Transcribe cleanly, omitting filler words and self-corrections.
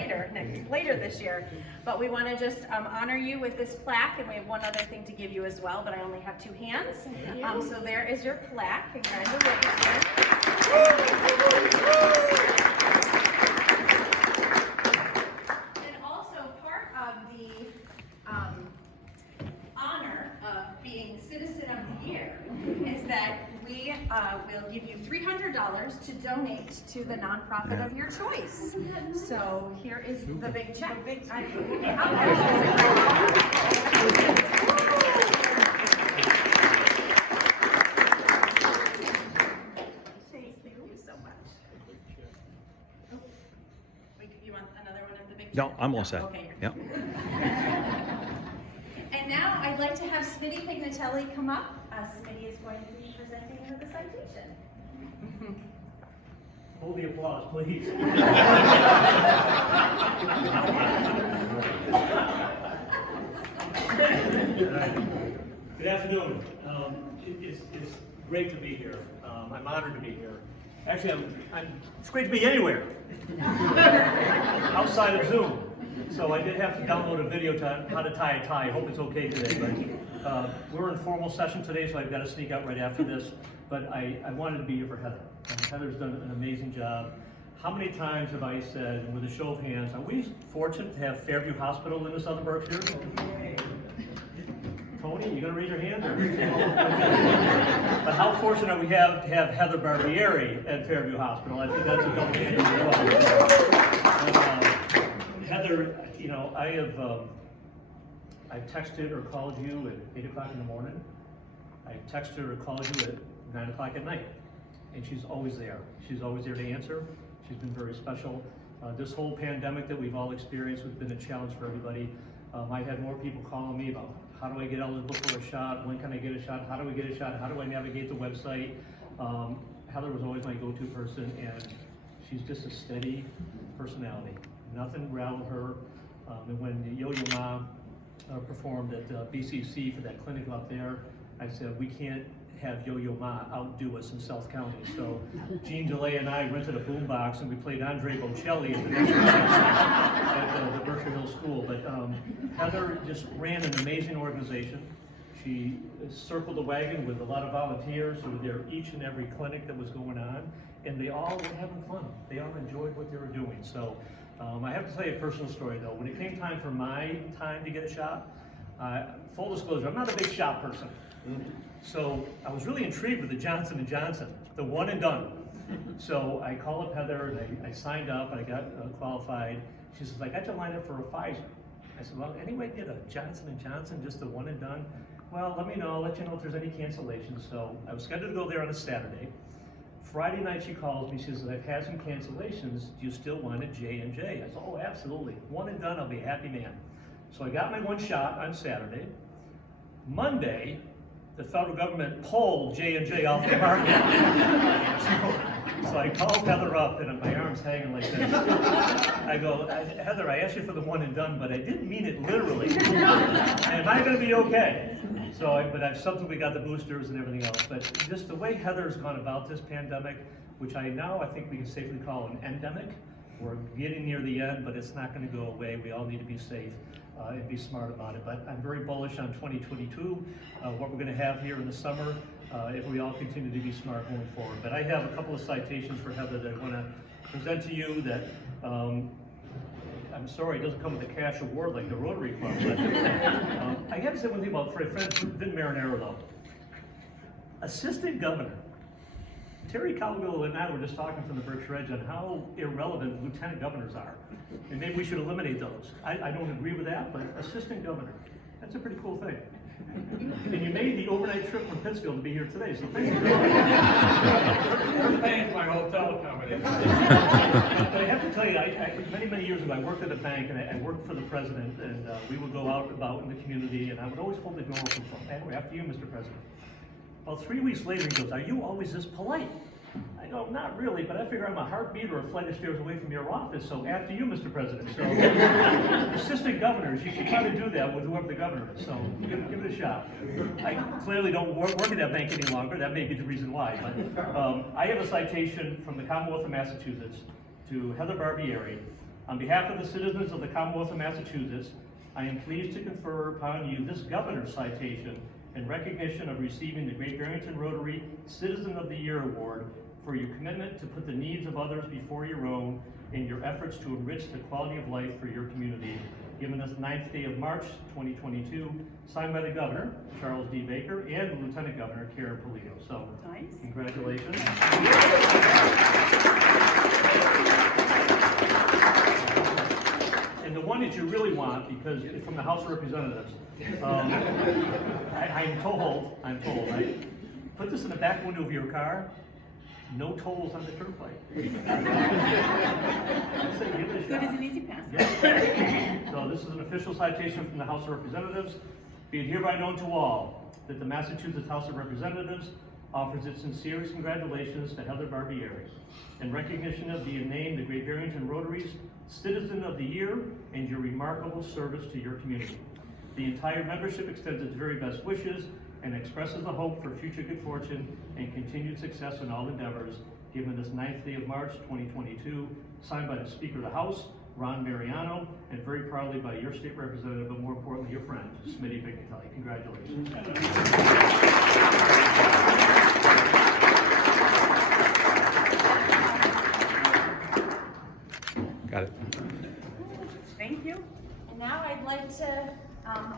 later this year. But we want to just honor you with this plaque, and we have one other thing to give you as well, but I only have 2 hands. So there is your plaque. Congratulations. And also part of the honor of being Citizen of the Year is that we will give you $300 to donate to the nonprofit of your choice. So here is the big check. Thank you so much. You want another one of the big check? No, I'm all set. Okay. Yep. And now I'd like to have Smitty Pignatelli come up. Smitty is going to be presenting with the citation. Hold the applause, please. Good afternoon. It's great to be here. I'm honored to be here. Actually, it's great to be anywhere outside of Zoom. So I did have to download a video to how to tie a tie. I hope it's okay today. But we're in formal session today, so I've got to sneak out right after this. But I wanted to be here for Heather. Heather's done an amazing job. How many times have I said, with a show of hands, are we fortunate to have Fairview Hospital in the Southern Berkshire? Tony, you gonna raise your hand? But how fortunate are we to have Heather Barbieri at Fairview Hospital? I think that's a double hand as well. Heather, you know, I've texted or called you at 8 o'clock in the morning. I've texted or called you at 9 o'clock at night. And she's always there. She's always there to answer. She's been very special. This whole pandemic that we've all experienced has been a challenge for everybody. I had more people calling me about how do I get eligible for a shot, when can I get a shot, how do I get a shot, how do I navigate the website. Heather was always my go-to person, and she's just a steady personality. Nothing rattled her. And when Yo-Yo Ma performed at BCC for that clinic out there, I said, we can't have Yo-Yo Ma outdo us in South County. So Gene DeLay and I rented a boombox and we played Andre Bocelli at the next at the Berkshire Hills School. But Heather just ran an amazing organization. She circled the wagon with a lot of volunteers who were there each and every clinic that was going on, and they all were having fun. They all enjoyed what they were doing. So I have to tell you a personal story though. When it came time for my time to get a shot, full disclosure, I'm not a big shot person. So I was really intrigued with the Johnson & Johnson, the one and done. So I called up Heather and I signed up and I got qualified. She says, I got you lined up for a Pfizer. I said, well, anyway, get a Johnson & Johnson, just the one and done? Well, let me know, I'll let you know if there's any cancellations. So I was scheduled to go there on a Saturday. Friday night she calls me, she says, I've had some cancellations, do you still want a J&J? I said, oh, absolutely, one and done, I'll be a happy man. So I got my one shot on Saturday. Monday, the federal government pulled J&J off the market. So I called Heather up and my arm's hanging like this. I go, Heather, I asked you for the one and done, but I didn't mean it literally. Am I gonna be okay? So, but I've subsequently got the boosters and everything else. But just the way Heather's gone about this pandemic, which I think we can safely call an endemic. We're getting near the end, but it's not gonna go away. We all need to be safe. And be smart about it. But I'm very bullish on 2022, what we're going to have here in the summer, if we all continue to be smart going forward. But I have a couple of citations for Heather that I want to present to you that, I'm sorry, it doesn't come with a cash award like the Rotary Club. But, I have to say one thing about my friend Vin Marinero though. Assistant Governor. Terry Calgill and I were just talking from the Berkshire Edge on how irrelevant lieutenant governors are. And maybe we should eliminate those. I don't agree with that, but assistant governor, that's a pretty cool thing. And you made the overnight trip from Pittsfield to be here today, so thank you. You're paying for my hotel accommodation. But I have to tell you, many years ago, I worked at a bank and I worked for the president, and we would go out about in the community, and I would always hold the door open for him. Anyway, after you, Mr. President. About 3 weeks later, he goes, are you always this polite? I go, not really, but I figure I'm a heartbeat or a flight of stairs away from your office, so after you, Mr. President. So, assistant governors, you should try to do that with whoever the governor is, so give it a shot. I clearly don't work at that bank any longer, that may be the reason why, but I have a citation from the Commonwealth of Massachusetts to Heather Barbieri On behalf of the citizens of the Commonwealth of Massachusetts, I am pleased to confer upon you this governor's citation in recognition of receiving the Great Barrington Rotary Citizen of the Year Award for your commitment to put the needs of others before your own in your efforts to enrich the quality of life for your community, given this 9th day of March 2022, signed by the Governor, Charles D. Baker, and the Lieutenant Governor, Karen Polito. So, Nice. congratulations. And the one that you really want, because it's from the House of Representatives, I'm told, I put this in the back window of your car, no tolls on the turnpike. I say, give it a Good shot. as an easy pass. Yeah. So this is an official citation from the House of Representatives. Be it hereby known to all that the Massachusetts House of Representatives offers its sincerest congratulations to Heather Barbieri in recognition of being named the Great Barrington Rotary's Citizen of the Year and your remarkable service to your community. The entire membership extends its very best wishes and expresses a hope for future good fortune and continued success in all endeavors, given this 9th day of March 2022, signed by the Speaker of the House, Ron Mariano, and very proudly by your state representative, but more importantly, your friend, Smitty Pignatelli. Congratulations. Got it. Thank you. And now I'd like to offer